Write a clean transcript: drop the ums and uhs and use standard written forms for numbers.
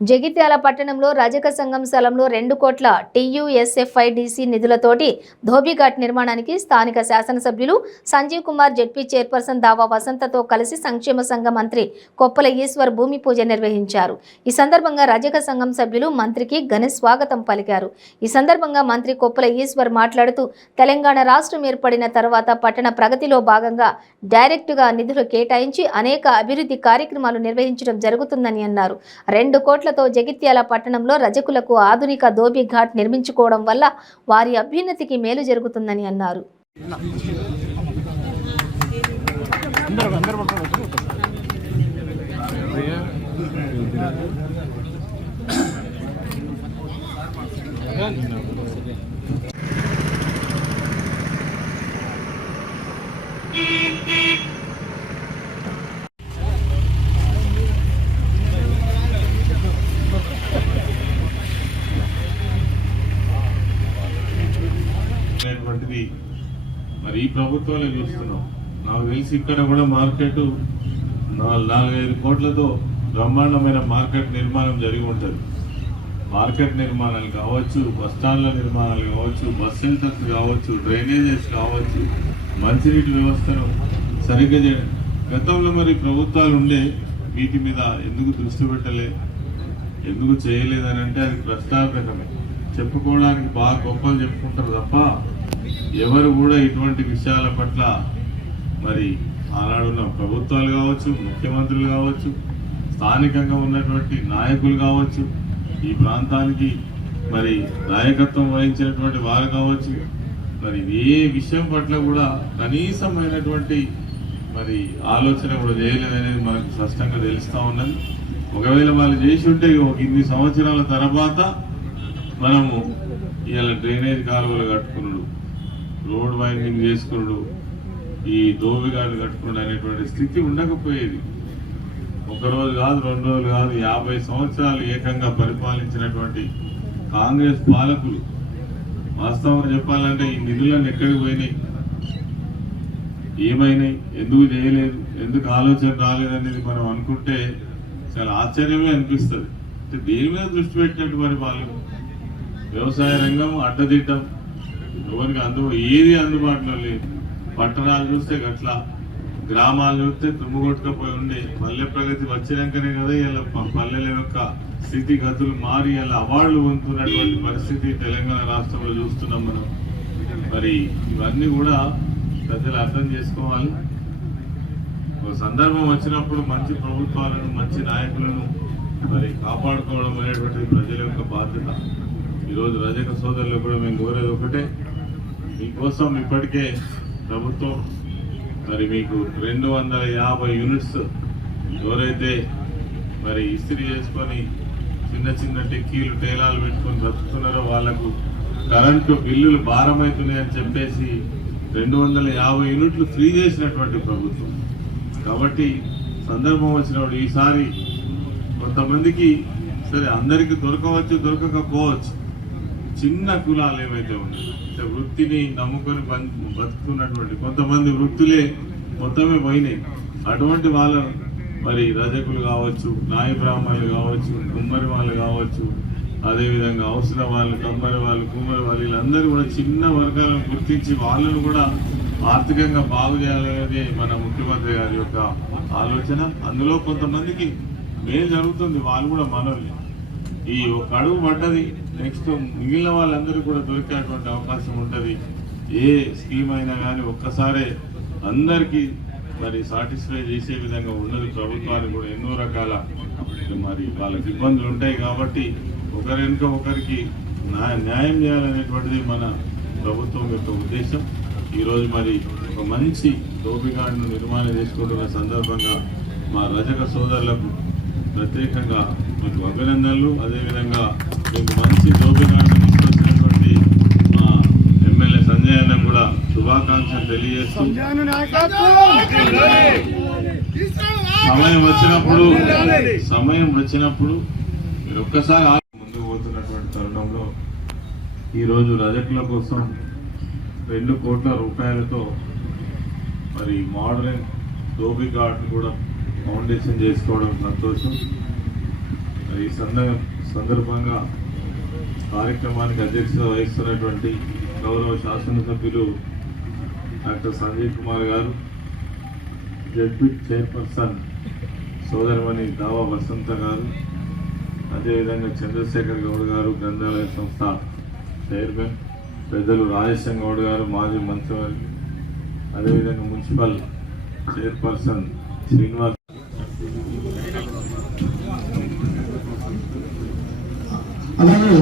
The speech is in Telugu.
జగిత్యాల పట్టణంలో రజక సంఘం స్థలంలో 2 కోట్ల TUSFIDC నిధులతోటి ధోబీఘాట్ నిర్మాణానికి స్థానిక శాసనసభ్యులు సంజీవ్ కుమార్ జెడ్పీ చైర్పర్సన్ దావా వసంతతో కలిసి సంక్షేమ సంఘ మంత్రి కొప్పల ఈశ్వర్ భూమి పూజ నిర్వహించారు. ఈ సందర్భంగా రజక సంఘం సభ్యులు మంత్రికి ఘన స్వాగతం పలికారు. ఈ సందర్భంగా మంత్రి కొప్పల ఈశ్వర్ మాట్లాడుతూ తెలంగాణ రాష్ట్రం ఏర్పడిన తర్వాత పట్టణ ప్రగతిలో భాగంగా డైరెక్టుగా నిధులు కేటాయించి అనేక అభివృద్ధి కార్యక్రమాలు నిర్వహించడం జరుగుతుందని అన్నారు. 2 కోట్ల జగిత్యాల పట్టణంలో రజకులకు ఆధునిక ధోబీ ఘాట్ నిర్మించుకోవడం వల్ల వారి అభ్యున్నతికి మేలు జరుగుతుందని అన్నారు. మరి ఈ ప్రభుత్వాలే చూస్తున్నాం. నాకు తెలిసి ఇక్కడ కూడా మార్కెట్ 4-5 కోట్లతో బ్రహ్మాండమైన మార్కెట్ నిర్మాణం జరిగి ఉంటుంది. మార్కెట్ నిర్మాణాలు కావచ్చు, బస్టాండ్ల నిర్మాణాలు కావచ్చు, బస్ సెంటర్స్ కావచ్చు, డ్రైనేజెస్ కావచ్చు, మంచినీటి వ్యవస్థను సరిగ్గా చేయడం. గతంలో మరి ప్రభుత్వాలు ఉండే వీటి మీద ఎందుకు దృష్టి పెట్టలే, ఎందుకు చేయలేదని అంటే అది ప్రశ్నార్థకమే. చెప్పుకోవడానికి బాగా గొప్పలు చెప్పుకుంటారు తప్ప ఎవరు కూడా ఇటువంటి విషయాల పట్ల మరి ఆనాడున్న ప్రభుత్వాలు కావచ్చు, ముఖ్యమంత్రులు కావచ్చు, స్థానికంగా ఉన్నటువంటి నాయకులు కావచ్చు, ఈ ప్రాంతానికి మరి నాయకత్వం వహించినటువంటి వారు కావచ్చు, మరి ఏ విషయం పట్ల కూడా కనీసమైనటువంటి మరి ఆలోచన కూడా చేయలేదనేది మనకు స్పష్టంగా తెలుస్తూ ఉన్నది. ఒకవేళ వాళ్ళు చేసి ఉంటే ఇన్ని సంవత్సరాల తర్వాత మనము ఇవాళ డ్రైనేజ్ కాలువలు కట్టుకున్నాడు, రోడ్ వైండింగ్ చేసుకున్నాడు, ఈ దోబిఘాట్లు కట్టుకున్నాడు అనేటువంటి స్థితి ఉండకపోయేది. 1 రోజు కాదు, 2 రోజులు కాదు, 50 సంవత్సరాలు ఏకంగా పరిపాలించినటువంటి కాంగ్రెస్ పాలకులు వాస్తవంగా చెప్పాలంటే ఈ నిధులను ఎక్కడికి పోయినాయి, ఏమైనాయి, ఎందుకు చేయలేదు, ఎందుకు ఆలోచన రాలేదనేది మనం అనుకుంటే చాలా ఆశ్చర్యమే అనిపిస్తుంది. దేని మీద దృష్టి పెట్టినట్టు మరి వాళ్ళు వ్యవసాయ రంగం అడ్డదిడ్డం, ఎవరికి ఏది అందుబాటులో లేదు. పట్టణాలు చూస్తే గట్ల, గ్రామాలు చూస్తే తుమ్ముగొట్టుకపోయి ఉండే. పల్లె ప్రగతి వచ్చినాకనే కదా ఇలా పల్లెల యొక్క స్థితిగతులు మారి ఇలా అవార్డులు పొందుతున్నటువంటి పరిస్థితి తెలంగాణ రాష్ట్రంలో చూస్తున్నాం మనం. మరి ఇవన్నీ కూడా ప్రజలు అర్థం చేసుకోవాలి. ఒక సందర్భం వచ్చినప్పుడు మంచి ప్రభుత్వాలను, మంచి నాయకులను మరి కాపాడుకోవడం అనేటువంటిది ప్రజల యొక్క బాధ్యత. ఈరోజు రజక సోదరులు కూడా మేము కోరేది ఒకటే, మీకోసం ఇప్పటికే ప్రభుత్వం మరి మీకు 250 యూనిట్స్ ఎవరైతే మరి ఇస్త్రీ చేసుకొని చిన్న టెక్కీలు టేలాలు పెట్టుకొని బ్రతుకుతున్నారో వాళ్లకు కరెంటు బిల్లులు భారమవుతున్నాయి అని చెప్పేసి 250 యూనిట్లు ఫ్రీ చేసినటువంటి ప్రభుత్వం. కాబట్టి సందర్భం వచ్చినప్పుడు ఈసారి కొంతమందికి సరే అందరికీ దొరకవచ్చు, దొరకకపోవచ్చు, చిన్న కులాలు ఏవైతే ఉన్నాయి, వృత్తిని నమ్ముకొని బతుకుతున్నటువంటి కొంతమంది వృత్తులే మొత్తమే పోయినాయి. అటువంటి వాళ్ళ మరి రజకులు కావచ్చు, నాయ బ్రాహ్మణులు కావచ్చు, కుమ్మరి వాళ్ళు కావచ్చు, అదేవిధంగా అవసర వాళ్ళు, కమ్మరి వాళ్ళు, కుమ్మరి వాళ్ళు, వీళ్ళందరూ కూడా చిన్న వర్గాలను గుర్తించి వాళ్ళను కూడా ఆర్థికంగా బాగు చేయాలనేది మన ముఖ్యమంత్రి గారి యొక్క ఆలోచన. అందులో కొంతమందికి మేలు జరుగుతుంది, వాళ్ళు కూడా మనల్ని ఈ ఒక అడుగు పడ్డది, నెక్స్ట్ మిగిలిన వాళ్ళందరూ కూడా దొరికేటువంటి అవకాశం ఉంటుంది. ఏ స్కీమ్ అయినా కానీ ఒక్కసారే అందరికీ మరి సాటిస్ఫై చేసే విధంగా ఉన్నది. ప్రభుత్వానికి కూడా ఎన్నో రకాల మరి వాళ్ళకి ఇబ్బందులు ఉంటాయి కాబట్టి ఒకరి వెనుక ఒకరికి న్యాయం చేయాలనేటువంటిది మన ప్రభుత్వం యొక్క ఉద్దేశం. ఈరోజు మరి ఒక మంచి ధోబిఘాట్ను నిర్మాణం చేసుకుంటున్న సందర్భంగా మా రజక సోదరులకు ప్రత్యేకంగా మీకు అభినందనలు. అదేవిధంగా మీకు మంచి ధోబిఘాట్ను తీసుకొచ్చినటువంటి మా ఎమ్మెల్యే సంజయ్ అన్న కూడా శుభాకాంక్షలు తెలియజేస్తూ సమయం వచ్చినప్పుడు మీరు ఒక్కసారి ముందుకు పోతున్నటువంటి తరుణంలో ఈరోజు రజకుల కోసం 2 కోట్ల రూపాయలతో మరి మోడర్న్ ధోబీ ఘాట్ కూడా ఫౌండేషన్ చేసుకోవడం సంతోషం. మరి ఈ సందర్భంగా కార్యక్రమానికి అధ్యక్షత వహిస్తున్నటువంటి గౌరవ శాసనసభ్యులు డాక్టర్ సంజయ్ కుమార్ గారు, జడ్పీ చైర్పర్సన్ సోదరమణి దావా వసంత గారు, అదేవిధంగా చంద్రశేఖర్ గౌడ్ గారు, గ్రంథాలయ సంస్థ చైర్మన్ పెద్దలు రాజేశం గౌడ్ గారు, మాజీ మంత్రివర్గ, అదేవిధంగా మున్సిపల్ చైర్పర్సన్ శ్రీనివాస్, అలాగే